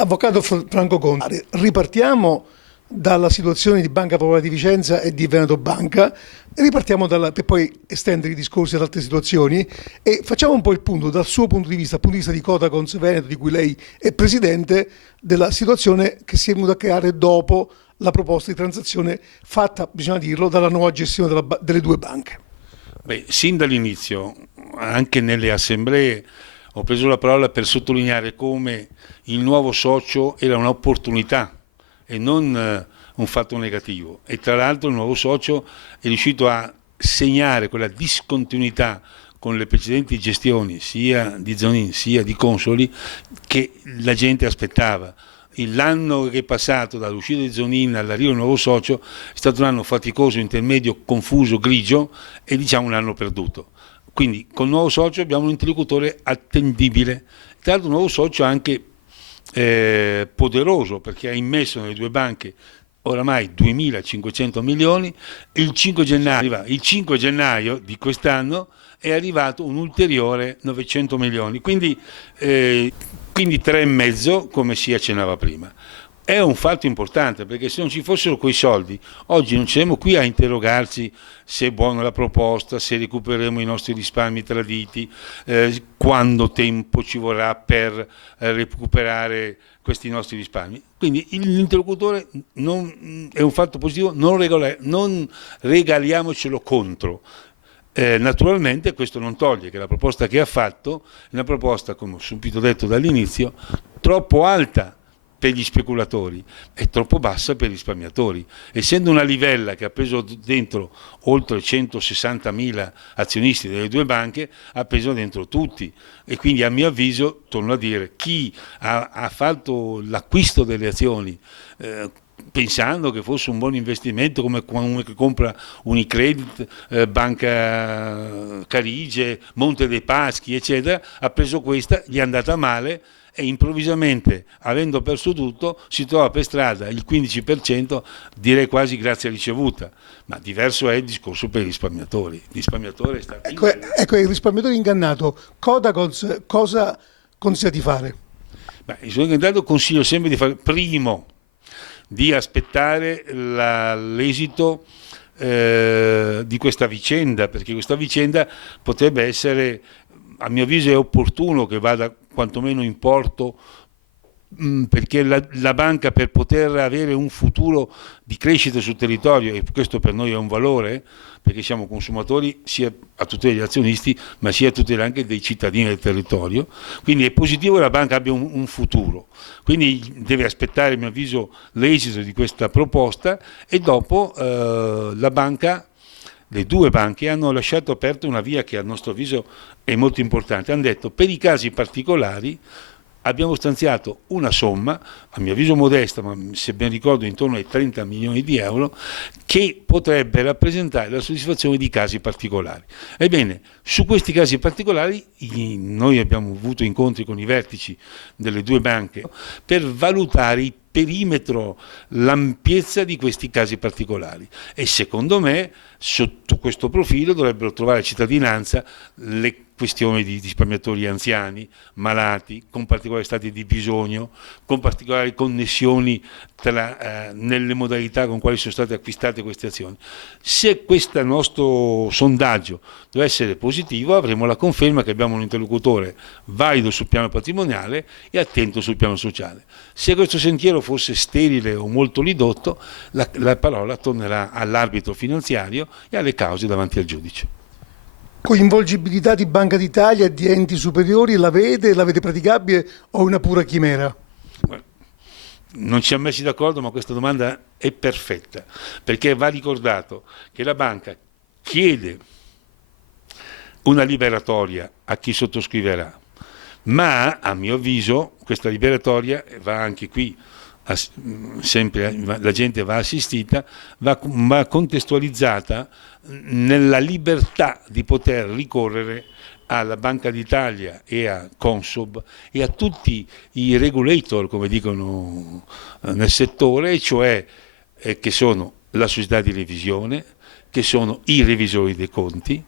Avvocato Franco Conte, ripartiamo dalla situazione di Banca Popolare di Vicenza e di Veneto Banca, per poi estendere i discorsi ad altre situazioni e facciamo un po' il punto dal suo punto di vista, dal punto di vista di Cotacons Veneto, di cui lei è presidente, della situazione che si è venuta a creare dopo la proposta di transazione fatta, bisogna dirlo, dalla nuova gestione delle due banche. Beh, sin dall'inizio, anche nelle assemblee, ho preso la parola per sottolineare come il nuovo socio era un'opportunità e non un fatto negativo. E tra l'altro il nuovo socio è riuscito a segnare quella discontinuità con le precedenti gestioni, sia di Zonin sia di Consoli, che la gente aspettava. L'anno che è passato dall'uscita di Zonin all'arrivo del nuovo socio è stato un anno faticoso, intermedio, confuso, grigio e diciamo un anno perduto. Quindi con il nuovo socio abbiamo un interlocutore attendibile, tra l'altro un nuovo socio anche poderoso perché ha immesso nelle due banche oramai 2.500 milioni, il 5 gennaio di quest'anno è arrivato un ulteriore 900 milioni, quindi 3,5 come si accennava prima. È un fatto importante perché se non ci fossero quei soldi, oggi non saremmo qui a interrogarci se è buona la proposta, se recupereremo i nostri risparmi traditi, quando tempo ci vorrà per recuperare questi nostri risparmi. Quindi l'interlocutore è un fatto positivo, non regaliamocelo contro. Naturalmente questo non toglie che la proposta che ha fatto è una proposta, come ho subito detto dall'inizio, troppo alta per gli speculatori e troppo bassa per i risparmiatori. Essendo una livella che ha preso dentro oltre 160.000 azionisti delle due banche, ha preso dentro tutti e quindi a mio avviso, torno a dire, chi ha fatto l'acquisto delle azioni pensando che fosse un buon investimento come uno che compra Unicredit, Banca Carige, Monte dei Paschi, eccetera, ha preso questa, gli è andata male e improvvisamente, avendo perso tutto, si trova per strada il 15%, direi quasi grazie ricevuta. Ma diverso è il discorso per i risparmiatori. Il risparmiatore sta Ecco, il risparmiatore ingannato, Cotacons cosa consiglia di fare? Beh, intanto consiglio sempre di fare primo di aspettare l'esito di questa vicenda, perché questa vicenda potrebbe essere, a mio avviso è opportuno che vada quantomeno in porto, perché la banca per poter avere un futuro di crescita sul territorio, e questo per noi è un valore, perché siamo consumatori sia a tutela degli azionisti ma sia a tutela anche dei cittadini del territorio, quindi è positivo che la banca abbia un futuro, quindi deve aspettare a mio avviso l'esito di questa proposta e dopo le due banche hanno lasciato aperta una via che a nostro avviso è molto importante. Hanno detto per i casi particolari abbiamo stanziato una somma, a mio avviso modesta, ma se ben ricordo intorno ai 30 milioni di euro, che potrebbe rappresentare la soddisfazione di casi particolari. Ebbene, su questi casi particolari noi abbiamo avuto incontri con i vertici delle due banche per valutare il perimetro, l'ampiezza di questi casi particolari e secondo me sotto questo profilo dovrebbero trovare cittadinanza le questioni di risparmiatori anziani, malati, con particolari stati di bisogno, con particolari connessioni nelle modalità con quali sono state acquistate queste azioni. Se questo nostro sondaggio deve essere positivo avremo la conferma che abbiamo un interlocutore valido sul piano patrimoniale e attento sul piano sociale. Se questo sentiero fosse sterile o molto ridotto, la parola tornerà all'arbitro finanziario e alle cause davanti al giudice. Coinvolgibilità di Banca d'Italia e di enti superiori, la vede praticabile o è una pura chimera? Non ci siamo messi d'accordo, ma questa domanda è perfetta, perché va ricordato che la banca chiede una liberatoria a chi sottoscriverà, ma a mio avviso questa liberatoria va anche qui, sempre la gente va assistita, va contestualizzata nella libertà di poter ricorrere alla Banca d'Italia e a Consob e a tutti i regulator, come dicono nel settore, cioè che sono la società di revisione, che sono i revisori dei conti,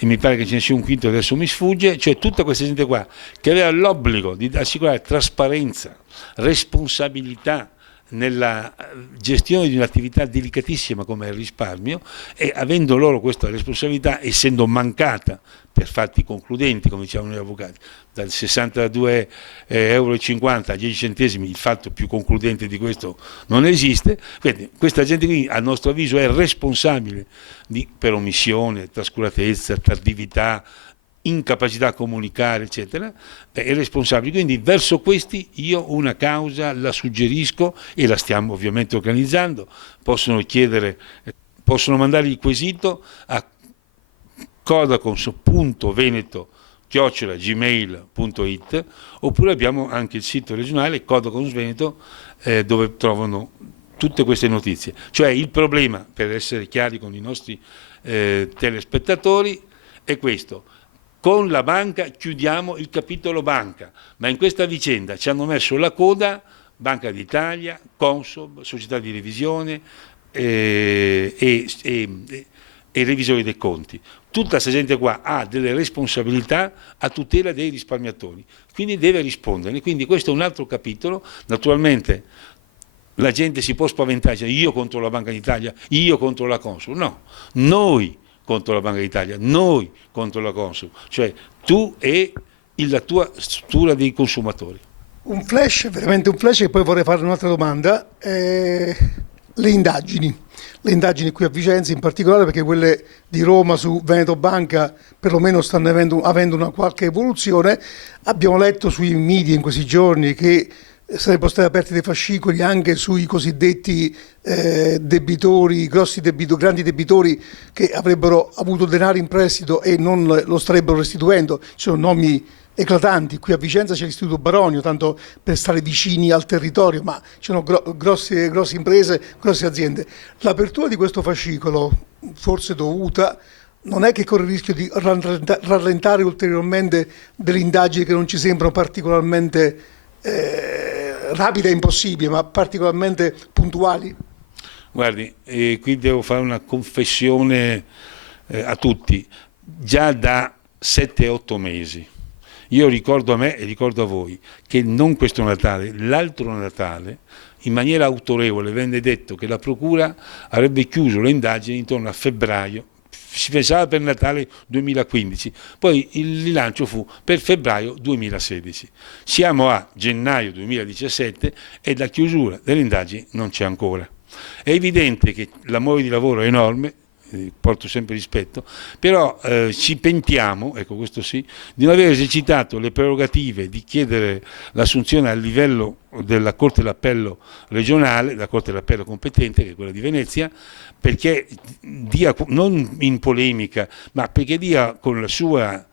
e mi pare che ce ne sia un quinto, adesso mi sfugge, cioè tutta questa gente qua che aveva l'obbligo di assicurare trasparenza, responsabilità nella gestione di un'attività delicatissima come il risparmio, e avendo loro questa responsabilità, essendo mancata per fatti concludenti, come dicevano gli avvocati, dal 62,50 € a 10 centesimi, il fatto più concludente di questo non esiste. Quindi questa gente qui, a nostro avviso, è responsabile per omissione, trascuratezza, tardività, incapacità a comunicare, eccetera, è responsabile. Quindi verso questi io una causa la suggerisco e la stiamo ovviamente organizzando. Possono mandare il quesito a codacons.veneto@gmail.it, oppure abbiamo anche il sito regionale Codacons Veneto, dove trovano tutte queste notizie. Cioè il problema, per essere chiari con i nostri telespettatori, è questo: con la banca chiudiamo il capitolo banca, ma in questa vicenda ci hanno messo la coda Banca d'Italia, Consob, società di revisione e revisori dei conti. Tutta questa gente qua ha delle responsabilità a tutela dei risparmiatori, quindi deve risponderne. Quindi questo è un altro capitolo. Naturalmente la gente si può spaventare, cioè io contro la Banca d'Italia, io contro la Consob. No, noi contro la Banca d'Italia, noi contro la Consob, cioè tu e la tua struttura dei consumatori. Un flash, veramente un flash, e poi vorrei fare un'altra domanda. Le indagini qui a Vicenza, in particolare perché quelle di Roma su Veneto Banca perlomeno stanno avendo una qualche evoluzione. Abbiamo letto sui media in questi giorni che sarebbero stati aperti dei fascicoli anche sui cosiddetti debitori, grandi debitori che avrebbero avuto denaro in prestito e non lo starebbero restituendo. Ci sono nomi eclatanti. Qui a Vicenza c'è l'Istituto Baronio, tanto per stare vicini al territorio, ma ci sono grosse imprese, grosse aziende. L'apertura di questo fascicolo, forse dovuta, non è che corre il rischio di rallentare ulteriormente delle indagini che non ci sembrano particolarmente rapide e impossibili, ma particolarmente puntuali? Guardi, qui devo fare una confessione a tutti. Già da 7-8 mesi io ricordo a me e ricordo a voi che non questo Natale, l'altro Natale, in maniera autorevole venne detto che la Procura avrebbe chiuso le indagini intorno a febbraio. Si pensava per Natale 2015, poi il rilancio fu per febbraio 2016. Siamo a gennaio 2017 e la chiusura delle indagini non c'è ancora. È evidente che l'amore di lavoro è enorme, porto sempre rispetto, però ci pentiamo, ecco questo sì, di non aver esercitato le prerogative di chiedere l'assunzione a livello della Corte d'appello regionale, la Corte d'appello competente, che è quella di Venezia, perché dia, non in polemica, ma perché dia con la sua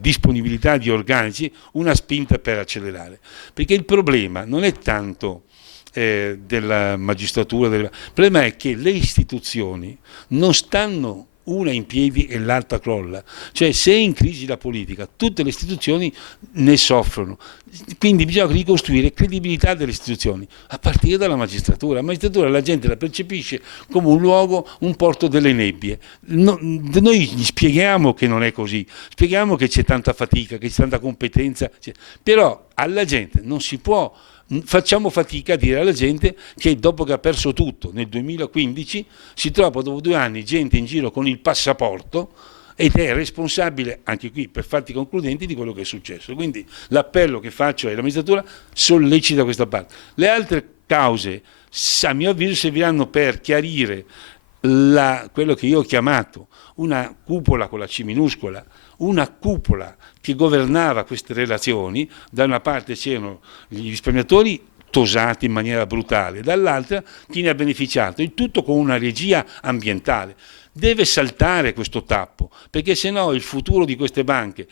disponibilità di organici una spinta per accelerare, perché il problema non è tanto della magistratura, il problema è che le istituzioni non stanno una in piedi e l'altra crolla, cioè se è in crisi la politica tutte le istituzioni ne soffrono, quindi bisogna ricostruire credibilità delle istituzioni a partire dalla magistratura. La magistratura la gente la percepisce come un luogo, un porto delle nebbie. Noi gli spieghiamo che non è così, spieghiamo che c'è tanta fatica, che c'è tanta competenza, però alla gente non si può. Facciamo fatica a dire alla gente che dopo che ha perso tutto nel 2015 si trova dopo 2 anni gente in giro con il passaporto ed è responsabile anche qui per fatti concludenti di quello che è successo. Quindi l'appello che faccio è la magistratura sollecita questa parte. Le altre cause a mio avviso serviranno per chiarire quello che io ho chiamato una cupola con la C minuscola, una cupola che governava queste relazioni. Da una parte c'erano gli risparmiatori tosati in maniera brutale, dall'altra chi ne ha beneficiato, il tutto con una regia ambientale. Deve saltare questo tappo, perché sennò il futuro di queste banche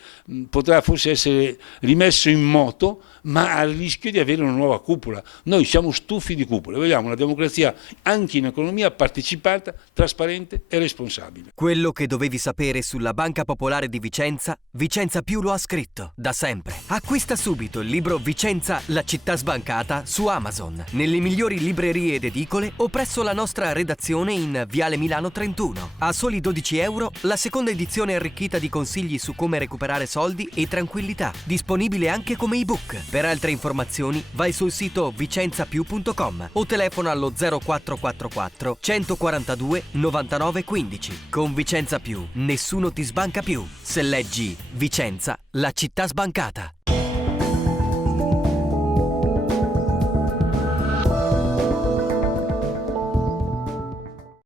potrà forse essere rimesso in moto, ma al rischio di avere una nuova cupola. Noi siamo stufi di cupole, vogliamo una democrazia anche in economia partecipata, trasparente e responsabile. Quello che dovevi sapere sulla Banca Popolare di Vicenza, Vicenza Più lo ha scritto, da sempre. Acquista subito il libro Vicenza, la città sbancata su Amazon, nelle migliori librerie ed edicole o presso la nostra redazione in Viale Milano 31. libro. A soli 12 euro la seconda edizione arricchita di consigli su come recuperare soldi e tranquillità, disponibile anche come ebook. Per altre informazioni vai sul sito vicenzapiù.com o telefona allo 0444 142 99 15. Con Vicenza Più nessuno ti sbanca più. Se leggi Vicenza, la città sbancata.